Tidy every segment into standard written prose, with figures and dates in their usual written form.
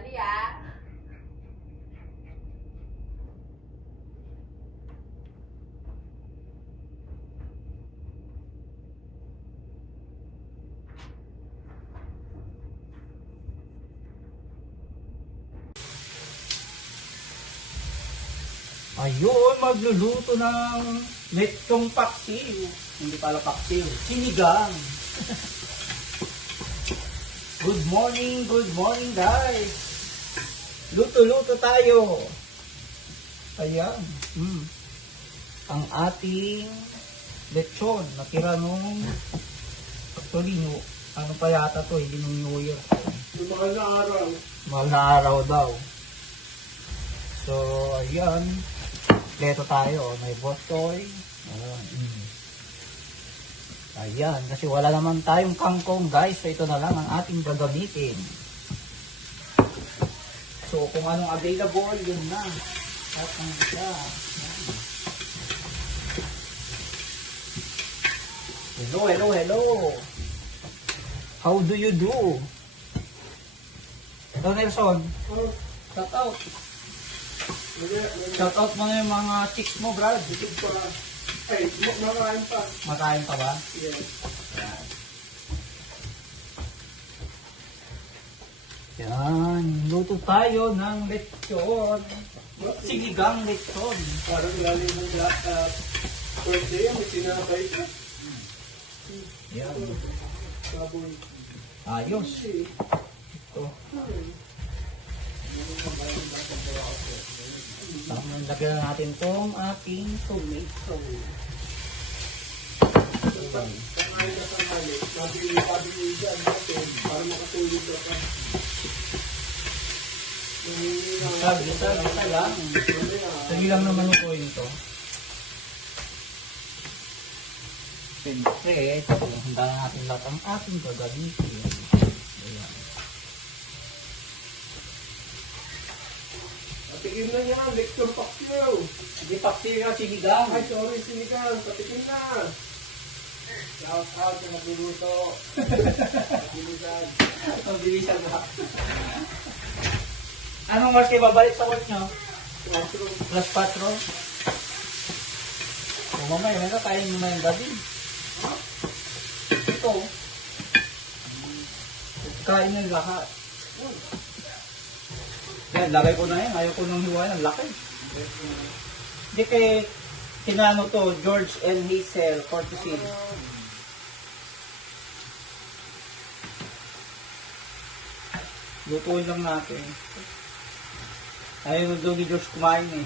Dali ah. Ayun, magluluto ng lechong paksiw. Hindi pala paksiw, sinigang. Good morning guys. Luto-luto tayo. Ayan. Ang ating lechon. Natira nung actually, ano pa yata to, hindi nung New Year. Mahal na araw. Mahal na araw daw. So, ayan. Leto tayo. May botoy. Ayan. Kasi wala naman tayong kangkong, guys. So, ito na lang ang ating gagamitin. So, kung anong available, yun na. At ang isa. Hello. How do you do? Hello, Nelson. Shout out. Shout out mo na yung mga chicks mo, Brad. Ay, makain pa. Makain pa ba? Yes. Yan. Luto tayo ng lechon. Sinigang lechon. Parang galing ng birthday, may sinabay ka. Yan. Sabon. Ayos. Ito. Lagyan na natin tong ating tomato. Kakain ka sa mali. Pabiligan natin para makatulog ka pa. Isa lang. Sige lang naman ito ito. Siyempre, handa na natin lahat ang ating gagamitin. Ayan. Patikim na yan, lechon paksiw. Hindi paksiw na sinigang. Ay, sorry, sinigang. Patikim na. Shout out sa nagluluto. Bilisan. Ang bilisan ba? Anong oras kayo babalik sa work nyo? Plus 4? O mamaya, may kakain mo na yung gabi. Ito. Kain ng lahat. Yan, lagay ko na yan. Ayaw ko nung hiwain. Ang laki. Hindi kay sinano to, George L. Hazel, 46. Lutuin lang natin. Ayaw doon ni George kumain eh.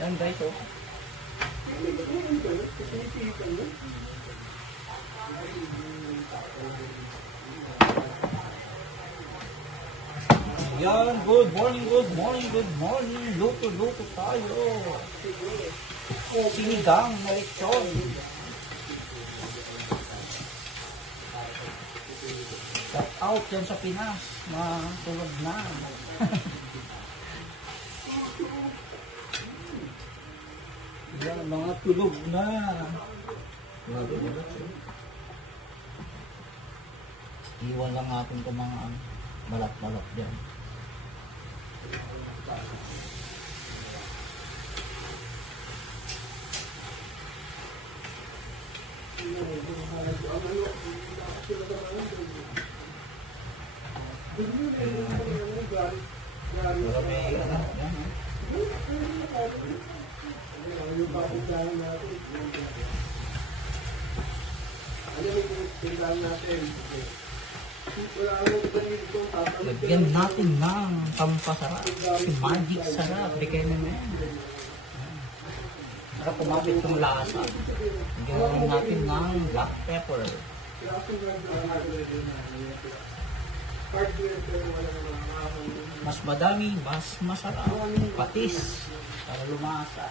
Yan guys, oh. Yan, good morning. Luto tayo. Sinigang na lechon. Shout out yan sa Pinas. Matulog na. Yan, mga tulog na. Iwan lang natin itong mga balat-balat dyan. Yung papuntahan natin. Ano yung tindahan natin? Lagyan natin ng pampasarap. Si Magic Sarap. Bigay na yan. Para kumapit yung lasa. Lagyan natin ng black pepper. Mas madami, mas masarap. Patis. Para lumasa.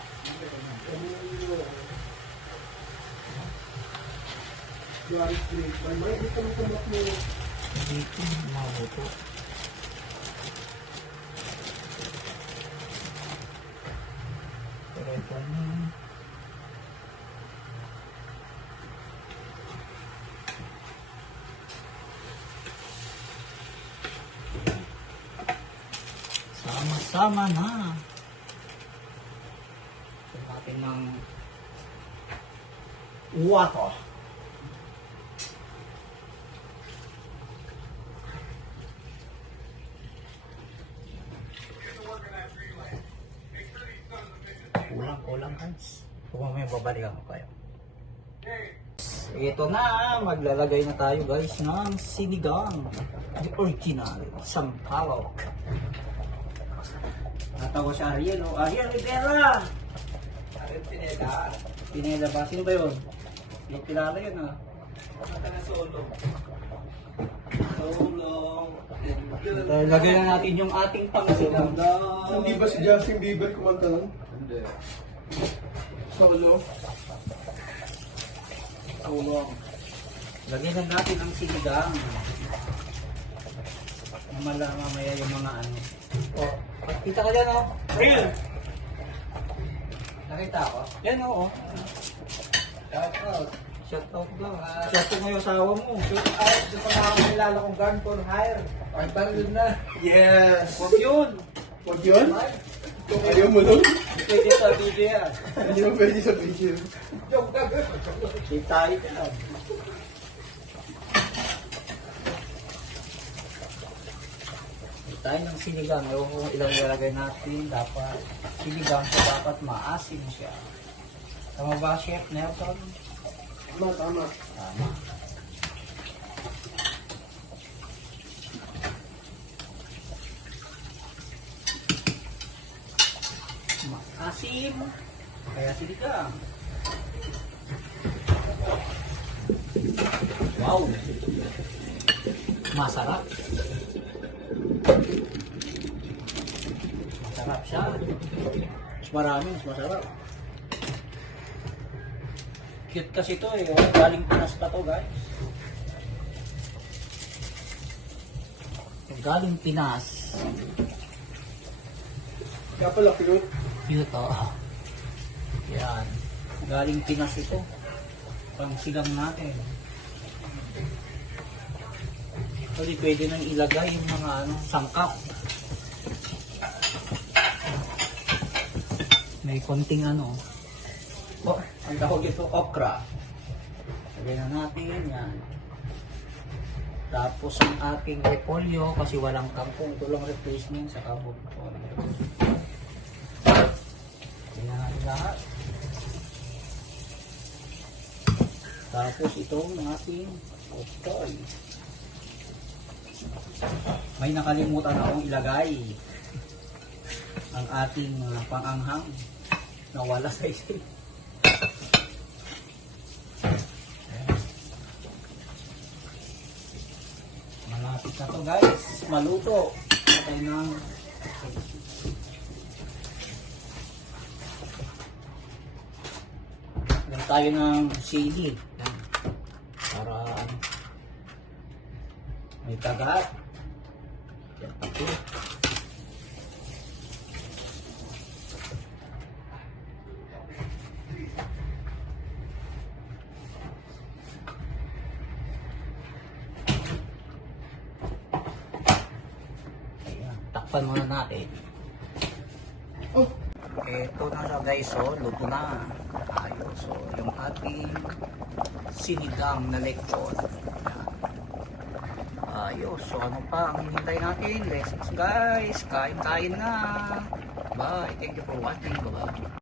Dito, mabuto. Sama-sama na. Ito natin ng water. Kulang guys. Kung may babalikan ko kayo. Ito na, maglalagay na tayo guys ng sinigang. The original, sampalok. Natawa si Ariel, oh. Ariel Rivera! Ariel Pineda. Pinela ba? Sino ba yun? Hindi ko kilala yun ah. Kumanta na solo. Solo. Tayo, lagay na natin yung ating pangasigang. Hindi ba si Justin Bieber kumanta nun? Hindi. Solo. Solo. Lagyan na natin ang sinigang. Mamaya yung mga ano. Oh, kita ka dyan oh. Real! Nakita ako? Yan oh. Shout out. Shout out ba? Shout out mo yung asawa mo. Shout out sa mga kilala kong gun for hire. 500 na. Yes! Huwag yun. Huwag yun? Ayaw mo nun? Pwede sa video yan. Hindi mo pwede sa video. Joke na ba? Save tayo ka lang. Tayo ng sinigang. Ewan ko kung ilang ilalagay natin. Dapat sinigang so dapat maasim siya. Tama ba, Chef Nelson? Tama, tama. Tama. Maasim. Kaya sinigang. Wow! Masarap. Masarap siya. Mas marami, mas masarap. Cute kasi ito eh. Oh. Galing Pinas pa to guys. Galing Pinas. Kaya pala, cute. Cute oh. Yan. Galing Pinas ito. Pang sigang natin. Kasi pwede nang ilagay yung mga ano, sangkap. May konting ano. Oh, ang tawag ito, okra. Lagyan na natin yan. Tapos ang ating repolyo, kasi walang kangkong, ito lang replacement sa kabog. Lagyan na natin lahat. Tapos itong ating otoy. May nakalimutan akong ilagay ang ating panganghang na wala sa isip. Malapit na to guys, maluto. Patay ng lang tayo ng sili. Yan. Para ano, may kagat. Yan pati. Ayan, takpan muna natin. Oh! Ito na siya guys, so luto na. Ayos, so yung ating sinigang na lechon. Ayan. Ayos, so ano pa ang hinihintay natin? Let's guys, kain-kain na. Bye, thank you for watching. Bye-bye.